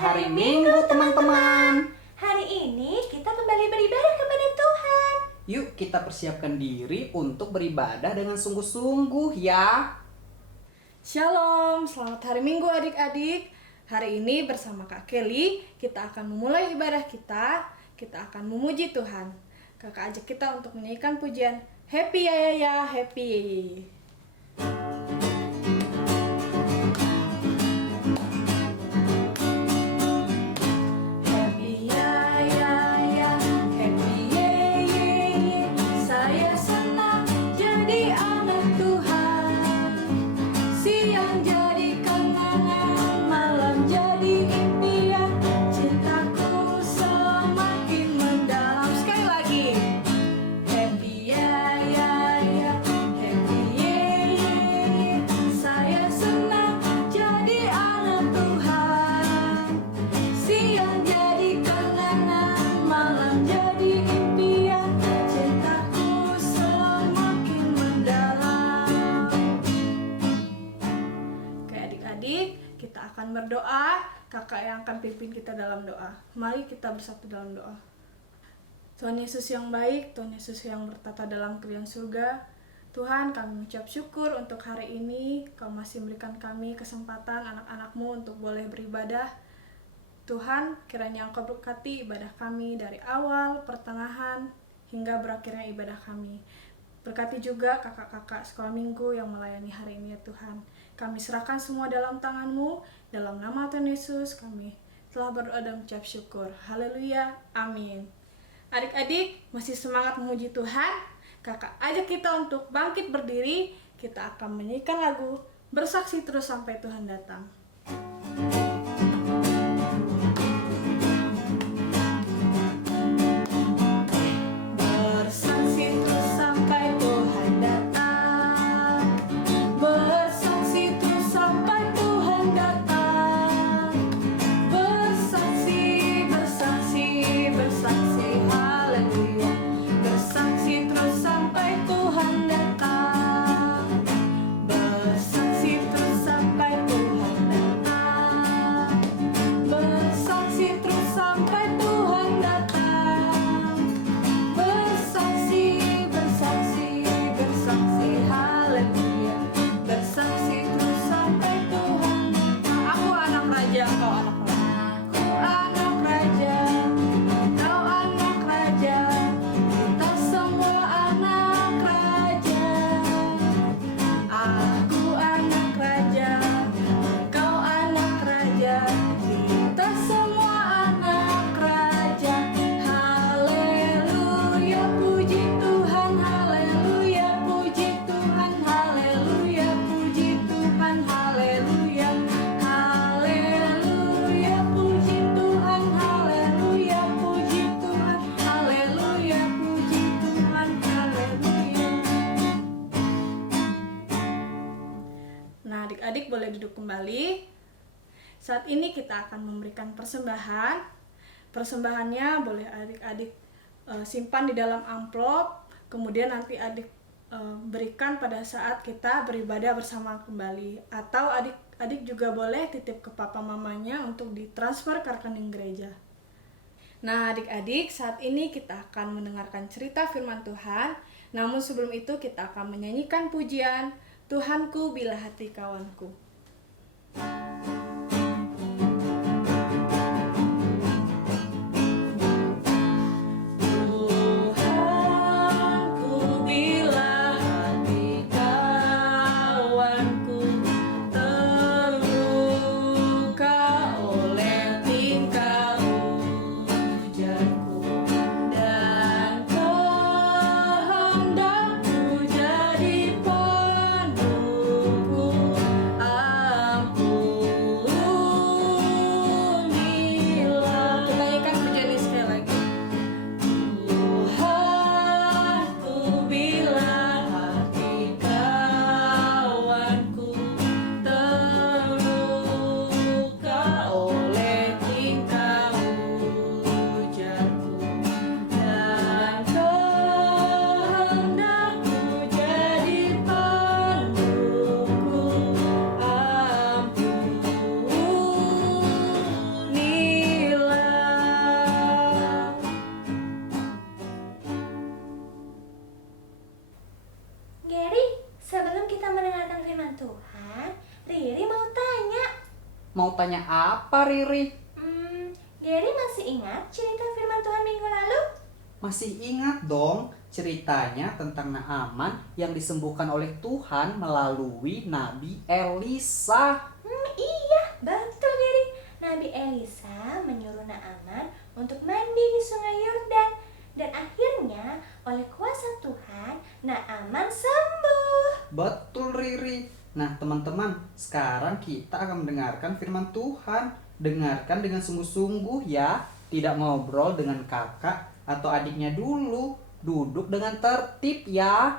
hari Minggu, teman-teman. Hari ini kita kembali beribadah kepada Tuhan. Yuk kita persiapkan diri untuk beribadah dengan sungguh-sungguh ya. Shalom, selamat hari Minggu adik-adik. Hari ini bersama Kak Kelly, kita akan memulai ibadah kita. Kita akan memuji Tuhan. Kakak ajak kita untuk menyanyikan pujian Happy ya ya ya, happy ya ya ya. Kita akan berdoa, kakak yang akan pimpin kita dalam doa. Mari kita bersatu dalam doa. Tuhan Yesus yang baik, Tuhan Yesus yang bertata dalam kerajaan surga, Tuhan, kami mengucap syukur untuk hari ini. Kau masih memberikan kami kesempatan anak-anak-Mu untuk boleh beribadah. Tuhan, kiranya Engkau berkati ibadah kami dari awal, pertengahan, hingga berakhirnya ibadah kami. Berkati juga kakak-kakak sekolah minggu yang melayani hari ini ya Tuhan. Kami serahkan semua dalam tangan-Mu, dalam nama Tuhan Yesus kami telah berdoa dan mengucap syukur. Haleluya, amin. Adik-adik masih semangat memuji Tuhan? Kakak ajak kita untuk bangkit berdiri. Kita akan menyanyikan lagu Bersaksi Terus Sampai Tuhan Datang. Nah, adik-adik boleh duduk kembali. Saat ini kita akan memberikan persembahan. Persembahannya boleh adik-adik simpan di dalam amplop. Kemudian nanti adik berikan pada saat kita beribadah bersama kembali. Atau adik-adik juga boleh titip ke papa mamanya untuk ditransfer ke rekening gereja. Nah, adik-adik, saat ini kita akan mendengarkan cerita firman Tuhan. Namun sebelum itu kita akan menyanyikan pujian Tuhanku bila hati kawanku. Ampun tanya apa, Riri? Gary masih ingat cerita firman Tuhan minggu lalu? Masih ingat dong ceritanya tentang Naaman yang disembuhkan oleh Tuhan melalui Nabi Elisa. Iya, betul Gary. Nabi Elisa menyuruh Naaman untuk mandi di sungai Yordan. Dan akhirnya oleh kuasa Tuhan, Naaman sembuh. Betul, Riri. Nah, teman-teman, sekarang kita akan mendengarkan firman Tuhan. Dengarkan dengan sungguh-sungguh ya. Tidak ngobrol dengan kakak atau adiknya dulu. Duduk dengan tertib ya.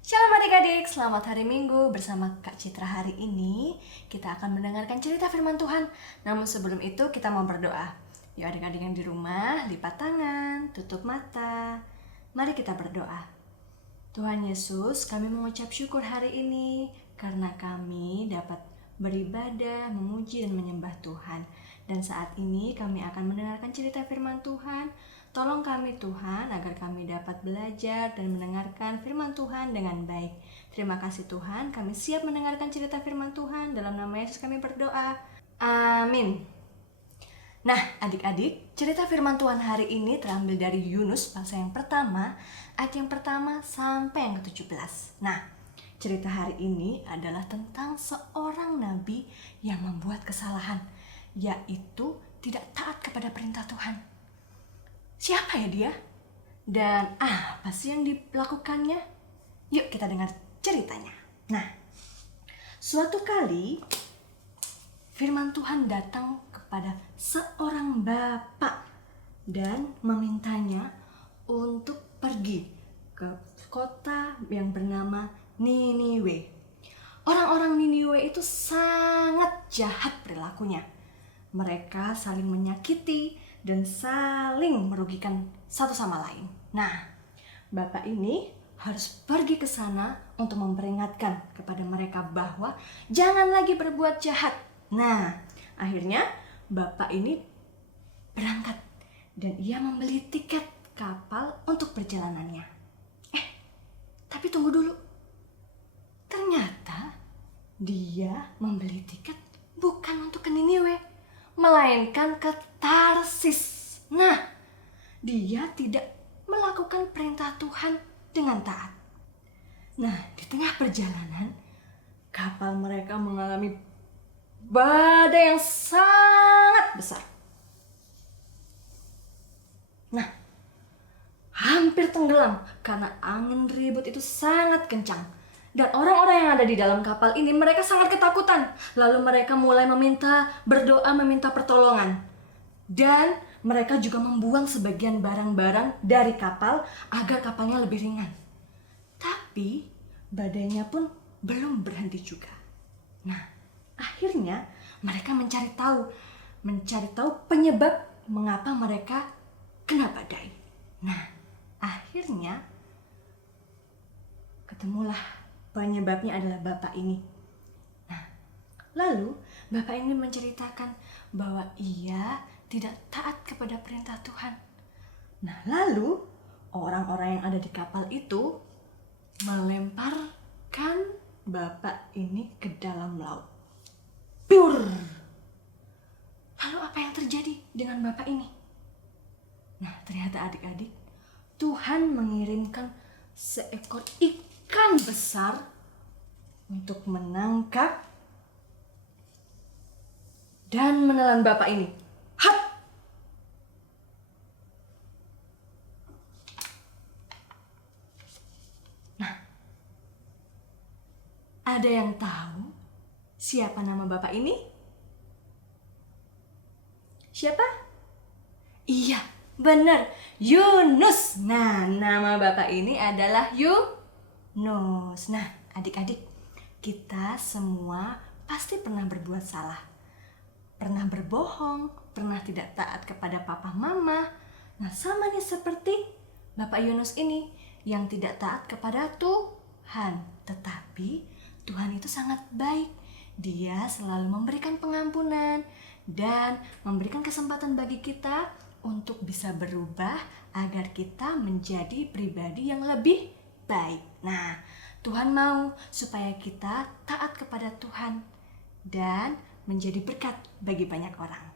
Shalom adik-adik, selamat hari Minggu. Bersama Kak Citra hari ini kita akan mendengarkan cerita firman Tuhan. Namun sebelum itu kita mau berdoa. Yuk adik-adik yang di rumah, lipat tangan, tutup mata. Mari kita berdoa. Tuhan Yesus, kami mengucap syukur hari ini karena kami dapat beribadah, memuji dan menyembah Tuhan. Dan saat ini kami akan mendengarkan cerita firman Tuhan. Tolong kami Tuhan agar kami dapat belajar dan mendengarkan firman Tuhan dengan baik. Terima kasih Tuhan, kami siap mendengarkan cerita firman Tuhan. Dalam nama Yesus kami berdoa. Amin. Nah adik-adik, cerita firman Tuhan hari ini terambil dari Yunus pasal yang pertama, ayat yang pertama sampai yang ke-17. Nah, cerita hari ini adalah tentang seorang nabi yang membuat kesalahan, yaitu tidak taat kepada perintah Tuhan. Siapa ya dia? Dan apa sih yang dilakukannya? Yuk kita dengar ceritanya. Nah, suatu kali firman Tuhan datang kepada seorang bapak dan memintanya untuk pergi ke kota yang bernama Niniwe. Orang-orang Niniwe itu sangat jahat perilakunya. Mereka saling menyakiti dan saling merugikan satu sama lain. Nah, bapak ini harus pergi ke sana untuk memperingatkan kepada mereka bahwa jangan lagi berbuat jahat. Nah, akhirnya bapak ini berangkat dan ia membeli tiket kapal untuk perjalanannya. Tapi tunggu dulu. Ternyata dia membeli tiket bukan untuk ke Niniwe, melainkan ke Tarsis. Nah, dia tidak melakukan perintah Tuhan dengan taat. Nah, di tengah perjalanan, kapal mereka mengalami badai yang sangat besar. Nah, hampir tenggelam karena angin ribut itu sangat kencang. Dan orang-orang yang ada di dalam kapal ini mereka sangat ketakutan. Lalu mereka mulai berdoa meminta pertolongan. Dan mereka juga membuang sebagian barang-barang dari kapal agar kapalnya lebih ringan. Tapi badainya pun belum berhenti juga. Nah, akhirnya mereka mencari tahu penyebab mengapa mereka kena badai. Nah, akhirnya ketemulah penyebabnya adalah bapak ini. Nah, lalu bapak ini menceritakan bahwa ia tidak taat kepada perintah Tuhan. Nah, lalu orang-orang yang ada di kapal itu melemparkan bapak ini ke dalam laut. Pur! Lalu apa yang terjadi dengan bapak ini? Nah, ternyata adik-adik, Tuhan mengirimkan seekor ikan besar untuk menangkap dan menelan bapak ini. Hap! Nah, ada yang tahu siapa nama bapak ini? Siapa? Iya, benar, Yunus. Nah, nama bapak ini adalah Yunus. Nah, adik-adik, kita semua pasti pernah berbuat salah. Pernah berbohong, pernah tidak taat kepada papa mama. Nah, sama nih seperti Bapak Yunus ini yang tidak taat kepada Tuhan. Tetapi Tuhan itu sangat baik. Dia selalu memberikan pengampunan dan memberikan kesempatan bagi kita untuk bisa berubah agar kita menjadi pribadi yang lebih baik. Nah, Tuhan mau supaya kita taat kepada Tuhan dan menjadi berkat bagi banyak orang.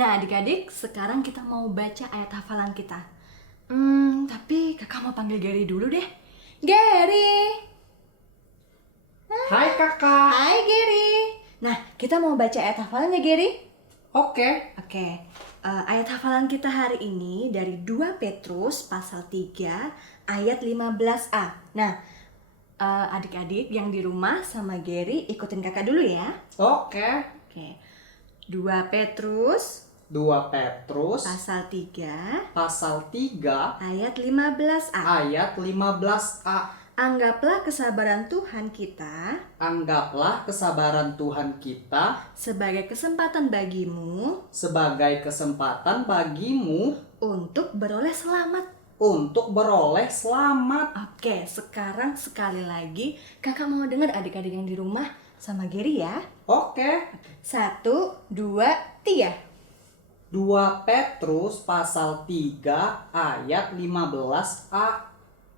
Nah adik-adik, sekarang kita mau baca ayat hafalan kita. Tapi kakak mau panggil Gary dulu deh. Gary! Hai kakak. Hai Gary! Nah, kita mau baca ayat hafalannya Gary. Oke. Oke, ayat hafalan kita hari ini dari 2 Petrus pasal 3 ayat 15a. Nah, adik-adik yang di rumah sama Gary ikutin kakak dulu ya. Oke. Oke, 2 Petrus 2 Petrus pasal 3 pasal 3 ayat 15a. ayat 15a. Anggaplah kesabaran Tuhan kita Anggaplah kesabaran Tuhan kita sebagai kesempatan bagimu sebagai kesempatan bagimu untuk beroleh selamat. untuk beroleh selamat. Oke, sekarang sekali lagi kakak mau dengar adik-adik yang di rumah sama Gary ya. Oke. 1, 2, 3. 2 Petrus pasal 3 ayat 15a.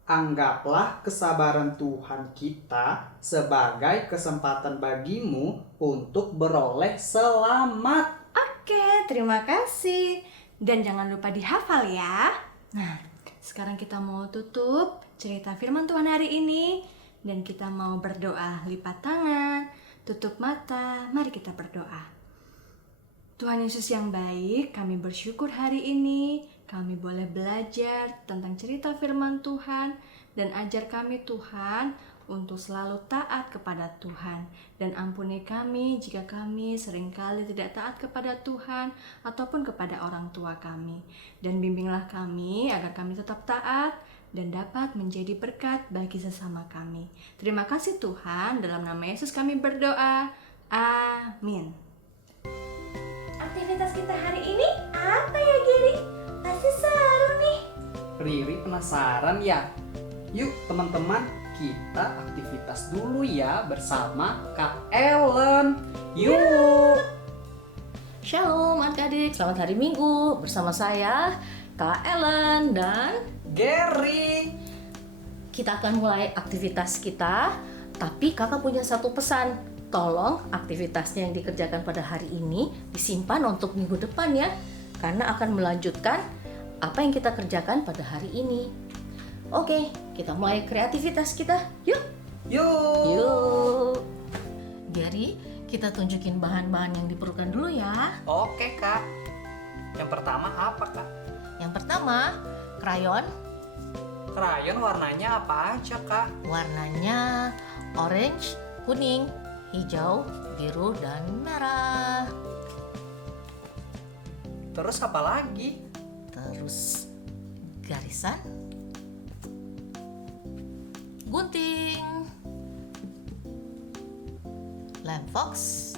Anggaplah kesabaran Tuhan kita sebagai kesempatan bagimu untuk beroleh selamat. Oke, terima kasih. Dan jangan lupa dihafal ya. Nah, sekarang kita mau tutup cerita firman Tuhan hari ini. Dan kita mau berdoa. Lipat tangan, tutup mata, mari kita berdoa. Tuhan Yesus yang baik, kami bersyukur hari ini kami boleh belajar tentang cerita firman Tuhan dan ajar kami Tuhan untuk selalu taat kepada Tuhan. Dan ampuni kami jika kami seringkali tidak taat kepada Tuhan ataupun kepada orang tua kami. Dan bimbinglah kami agar kami tetap taat dan dapat menjadi berkat bagi sesama kami. Terima kasih Tuhan, dalam nama Yesus kami berdoa. Amin. Aktivitas kita hari ini apa ya Gary? Pasti seru nih. Riri penasaran ya? Yuk teman-teman, kita aktivitas dulu ya bersama Kak Ellen. Yuk. Shalom adik-adik, selamat hari Minggu bersama saya Kak Ellen dan Gary. kita akan mulai aktivitas kita. Tapi kakak punya satu pesan, tolong aktivitasnya yang dikerjakan pada hari ini disimpan untuk minggu depan ya, karena akan melanjutkan apa yang kita kerjakan pada hari ini. Oke, kita mulai kreativitas kita, yuk. Yuk. Gary, kita tunjukin bahan-bahan yang diperlukan dulu ya. Oke Kak. Yang pertama apa Kak? Yang pertama, krayon. Krayon warnanya apa aja Kak? Warnanya orange, kuning, hijau, biru, dan merah. Terus apa lagi? Terus garisan, gunting, lem fox,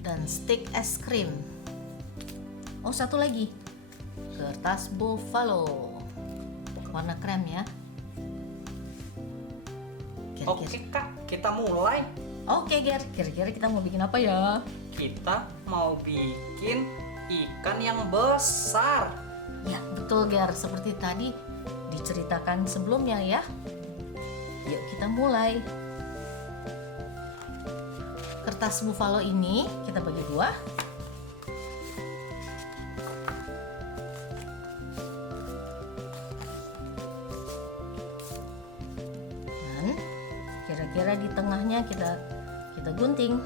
dan stick es krim. Oh, satu lagi, kertas buffalo warna krem ya. Oke Kak, kita mulai. Oke, Ger, kira-kira kita mau bikin apa ya? Kita mau bikin ikan yang besar. Ya, betul, Ger, seperti tadi diceritakan sebelumnya ya. Yuk kita mulai. Kertas buffalo ini kita bagi dua. Dan kira-kira di tengahnya kita gunting.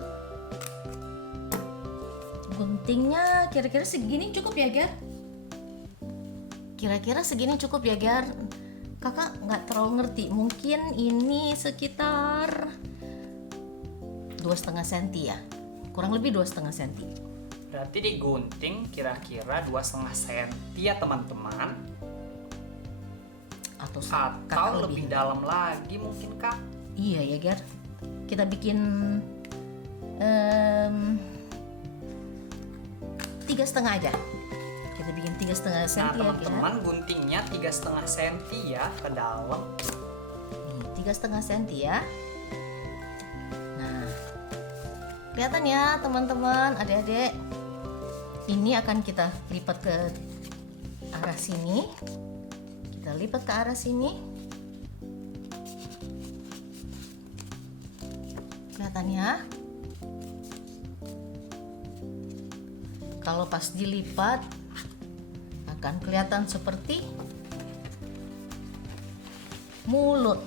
Guntingnya kira-kira segini cukup ya, Ger? Kira-kira segini cukup ya, Ger? Kakak nggak terlalu ngerti, mungkin ini sekitar 2,5 cm ya, kurang lebih 2,5 cm. Berarti digunting kira-kira 2,5 cm ya teman-teman. Atau Atau lebih dalam lagi mungkin Kak. Iya ya, Ger. Kita bikin 3,5 aja. Kita bikin 3,5 cm Nah ya, Ger. teman-teman, guntingnya 3,5 cm ya ke dalam. Nih, 3,5 cm ya. Nah, kelihatan ya teman-teman, adik-adik. Ini akan kita lipat ke arah sini. Kita lipat ke arah sini. kelihatan ya. Kalau pas dilipat akan kelihatan seperti mulut.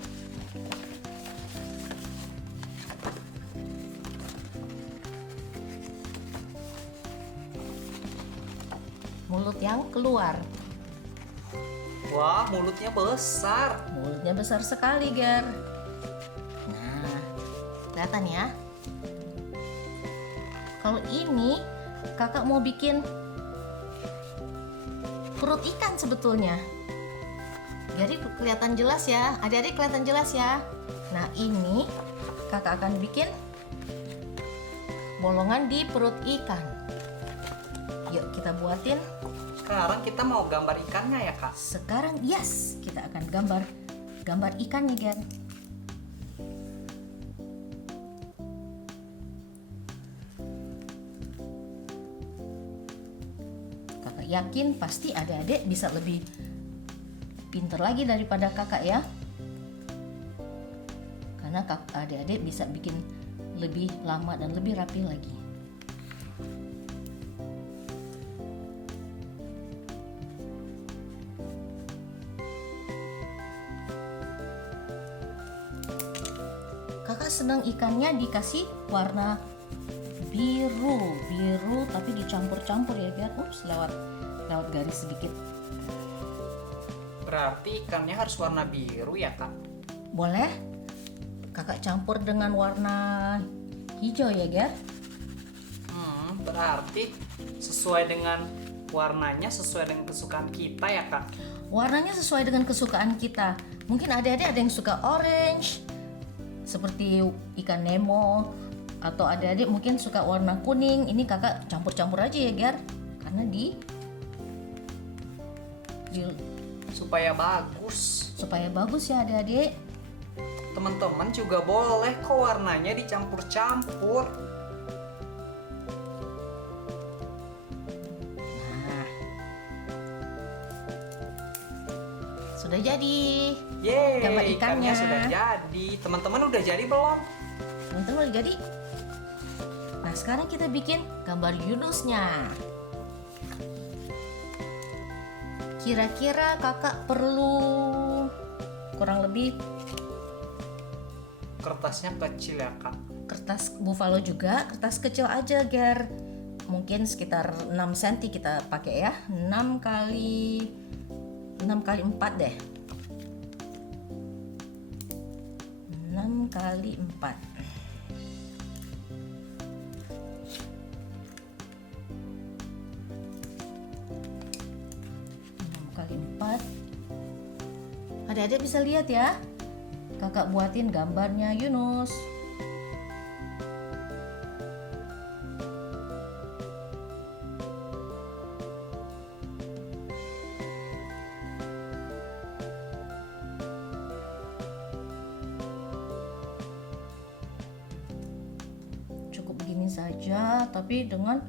Mulut yang keluar. Wah, mulutnya besar. Mulutnya besar sekali, Ger. Nah, kelihatan ya. Kalau ini kakak mau bikin perut ikan sebetulnya. Jadi kelihatan jelas ya. Adik-adik kelihatan jelas ya. Nah, ini kakak akan bikin bolongan di perut ikan. Yuk kita buatin. Sekarang kita mau gambar ikannya ya, Kak? Sekarang yes, kita akan gambar ikannya, Gen. Kakak yakin pasti adik-adik bisa lebih pinter lagi daripada kakak ya. Karena adik-adik bisa bikin lebih lama dan lebih rapi lagi. Kakak senang ikannya dikasih warna biru tapi dicampur-campur ya biar lewat garis sedikit. Berarti ikannya harus warna biru ya, Kak? Boleh? Kakak campur dengan warna hijau ya, Ger? Berarti sesuai dengan warnanya, sesuai dengan kesukaan kita ya, Kak? Warnanya sesuai dengan kesukaan kita. Mungkin adik-adik ada yang suka orange, seperti ikan Nemo, atau adik-adik mungkin suka warna kuning. Ini kakak campur-campur aja ya, Ger? Karena Supaya bagus. supaya bagus ya adik-adik. Teman-teman juga boleh kok warnanya dicampur-campur. Nah, sudah jadi. Yeay, Gambar ikannya ikannya. sudah jadi. Teman-teman udah jadi belum? Teman-teman udah jadi. Nah, sekarang kita bikin gambar Yunusnya. Kira-kira kakak perlu kurang lebih Kertasnya kecil ya, Kak? kertas buffalo juga, kertas kecil aja, Ger. Mungkin sekitar 6 cm kita pakai ya. 6 kali 4 deh. 6 kali 4. 6 kali 4. Adik-adik bisa lihat ya. Kakak buatin gambarnya Yunus. Cukup begini saja, tapi dengan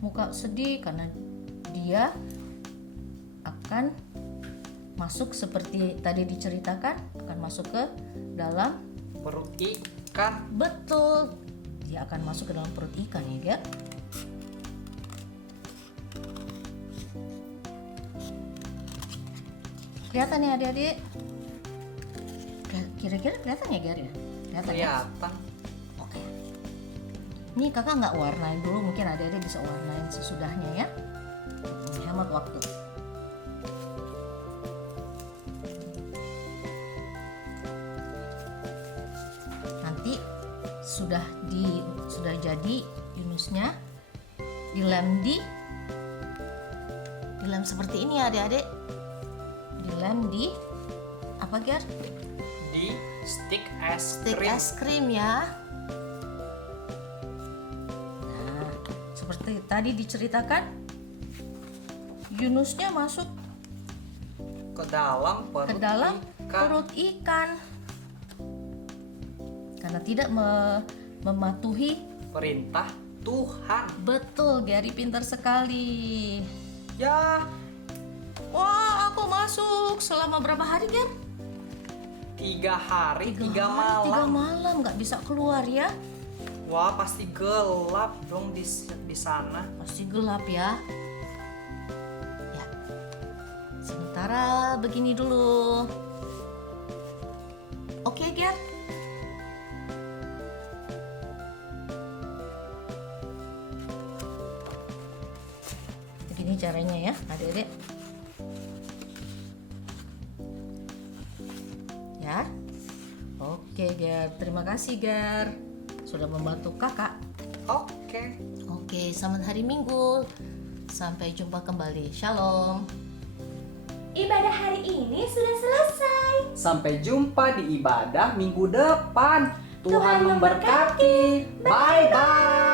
muka sedih karena dia akan masuk seperti tadi diceritakan, akan masuk ke dalam Perut ikan. betul. Dia akan masuk ke dalam perut ikan ya, Ger. Kelihatan ya adik-adik? Kira-kira kelihatan ya, Ger ya? Kelihatan ya? Kelihatan. Oke. Ini kakak nggak warnain dulu, mungkin adik-adik bisa warnain sesudahnya ya. Hemat waktu. Nanti sudah jadi Yunusnya, dilem seperti ini ya adik-adik. Dilem di apa, Ger? Di stick es Stick krim. es krim ya. Nah, seperti tadi diceritakan, Yunusnya masuk Ke dalam ke dalam perut ikan karena tidak mematuhi. Perintah Tuhan. Betul, Gary pintar sekali. Ya, Wah, aku masuk selama berapa hari, Ger? 3 hari 3 hari, 3 malam. malam nggak bisa keluar ya. Wah, pasti gelap dong di sana. Pasti gelap ya. Ya. Sementara begini dulu. Oke, Ger. Begini caranya ya, adik-adik. Ya. Oke, Ger. Terima kasih, Ger. Sudah membantu kakak. Oke. Oke, selamat hari Minggu. Sampai jumpa kembali. Shalom. Ibadah hari ini sudah selesai. Sampai jumpa di ibadah minggu depan. Tuhan Tuhan memberkati. Bye bye.